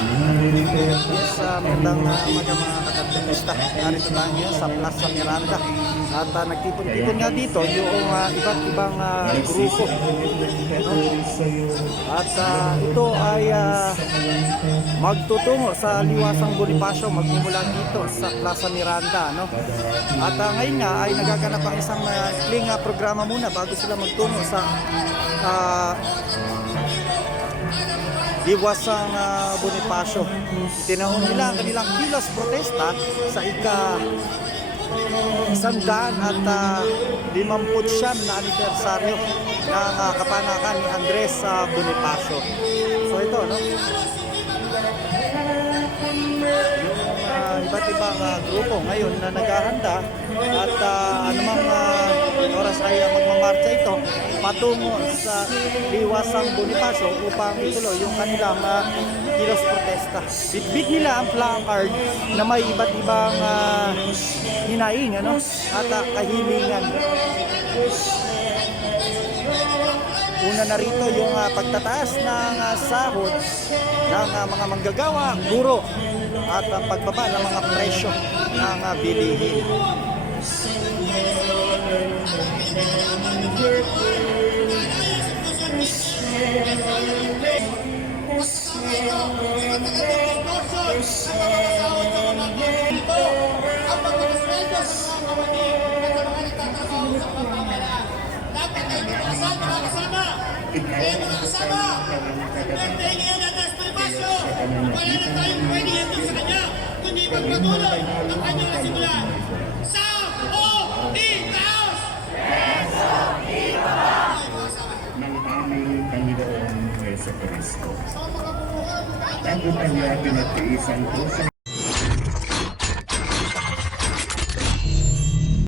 Sa magandang umaga mga katatapista. Narito tayo ngayon sa Plaza Miranda. At uh, nagtipon-tipon nga dito yung uh, iba't ibang uh, grupo. No? At uh, ito ay uh, magtutungo sa Liwasang Bonifacio magmumula dito sa Plaza Miranda. No? At uh, ngayon nga ay nagaganap ang isang uh, ikling, uh, programa muna bago sila magtungo sa uh, Liwasang uh, Bonifacio. Itinahon nila ang kanilang kilos protesta sa ika isandaan at uh, limamput siyam na anibersaryo ng uh, kapanakan ni Andres uh, Bonifacio. So ito, no? Yung uh, iba't ibang uh, grupo ngayon na naghahanda at uh, anumang uh, oras ay uh, magmamarcha ito patungo sa Liwasang Bonifacio upang ituloy yung kanilang uh, kilos protesta. Bitbit nila ang placard na may iba't ibang uh, hinaing ano, at uh, kahilingan. Una na rito yung uh, pagtataas ng uh, sahod ng uh, mga manggagawa, guro at ang pagbaba ng mga presyo ng uh, bilihin. Dapat ay makasama, mga kasama. Eh. Birthday niya na Andres Bonifacio. Wala na tayong pwede handog sa kanya, kundi magpatuloy ang kanyang nasimulan. Panginoong Yeso Cristo. Bago kanya pinagtiis ang krusang